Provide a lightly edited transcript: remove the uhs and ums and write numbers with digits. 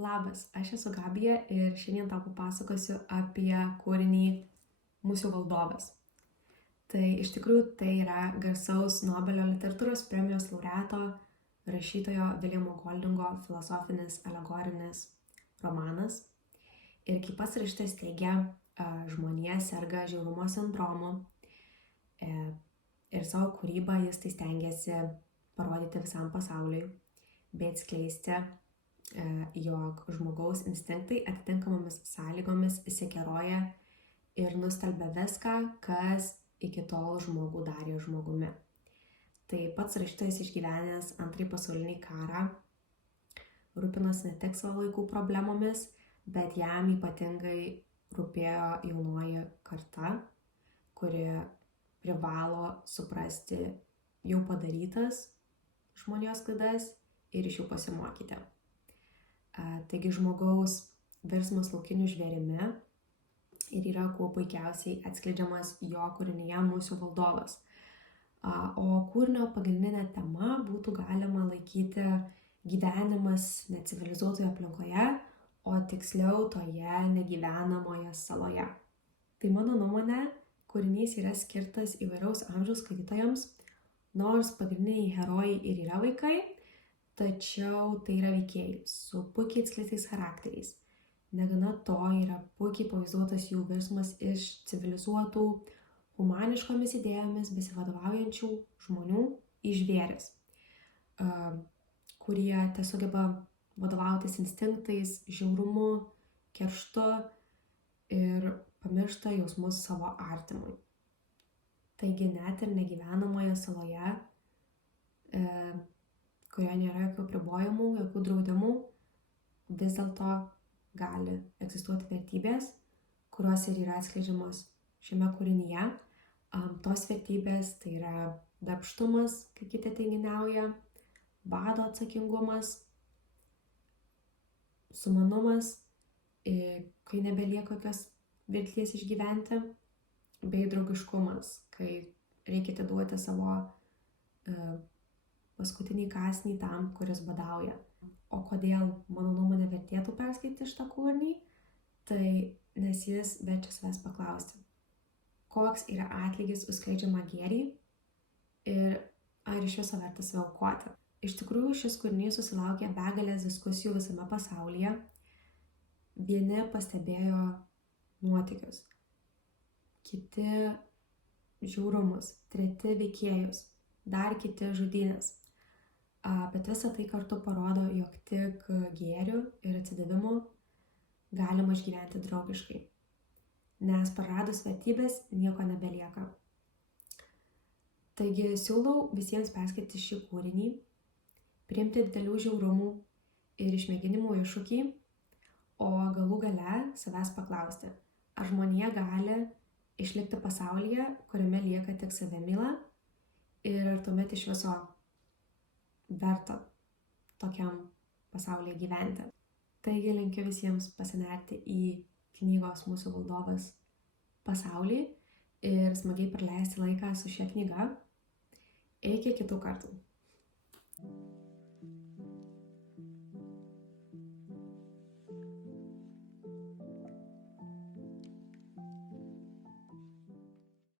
Labas, aš esu Gabija ir šiandien tau papasakosiu apie kūrinį Musių valdovas. Tai iš tikrųjų tai yra garsaus Nobelio literatūros premijos laureato rašytojo Viljamo Goldingo filosofinis alegorinis romanas. Ir kaip pats rašytojas teigia, žmonija serga žiaurumo sindromu ir savo kūrybą jis tai stengiasi parodyti visam pasauliui, bei atskleisti, jog žmogaus instinktai atitinkamomis sąlygomis įsikeroja ir nustelbia viską, kas iki tol žmogų darė žmogumi. Tai pats rašytojas išgyvenęs Antrąjį pasaulinį karą rūpinosi ne tik savo laikų problemomis, bet jam ypatingai rūpėjo jaunoji karta, kuri privalo suprasti jau padarytas žmonijos klaidas ir iš jų pasimokyti. Taigi žmogaus virsmas laukiniu žvėrimi ir yra kuo puikiausiai atskleidžiamas jo kūrinyje Musių valdovas. O kūrinio pagrindinė tema būtų galima laikyti gyvenimas necivilizuotoje aplinkoje, o tiksliau toje negyvenamoje saloje. Tai mano nuomonė, kūrinys yra skirtas įvairaus amžiaus skaitytojams, nors pagrindiniai herojai ir yra vaikai, tačiau tai yra veikėjai su puikiai atskleistais charakteriais. Negana to yra puikiai pavaizduotas jų virsmas iš civilizuotų, humaniškomis idėjomis besivadovaujančių žmonių į žvėris, kurie tiesiog vadovautis instinktais, žiaurumu, kerštu ir pamiršta jausmus savo artimui. Taigi net ir negyvenamoje saloje, kurioje nėra jokių apribojimų, jokių draudimų, vis dėlto gali egzistuoti vertybės, kurios ir yra atskleidžiamos šiame kūrinyje. Tos vertybės tai yra darbštumas, kaip kiti teiginiauja, bado atsakingumas, sumanumas, kai nebelieka jokios vilties išgyventi, bei draugiškumas, kai reikia atiduoti savo paskutinį kąsnį tam, kuris badauja. O kodėl, mano nuomonė, vertėtų perskaityti šitą kūrinį? Tai nes jis verčia savęs paklausti, koks yra atlygis už skleidžiamą gėrį ir ar iš viso verta save aukoti. Iš tikrųjų, šis kūrinys susilaukė begalės diskusijų visame pasaulyje. Vieni pastebėjo nuotykius, kiti žiaurumus, treti veikėjus, dar kiti žudynės. Bet visa tai kartu parodo, jog tik gėriu ir atsidavimu galima išgyventi draugiškai, nes praradus vertybės nieko nebelieka. Taigi siūlau visiems perskaityti šį kūrinį, priimti didelių žiaurumų ir išmėginimų iššūkį, o galų gale savęs paklausti, ar žmonija gali išlikti pasaulyje, kuriame lieka tik savimyla ir ar tuomet iš viso verta tokiam pasaulyje gyventi. Taigi linkiu visiems pasinerti į knygos Musių valdovas pasaulį ir smagiai praleisti laiką su šia knyga. Iki kitų kartų.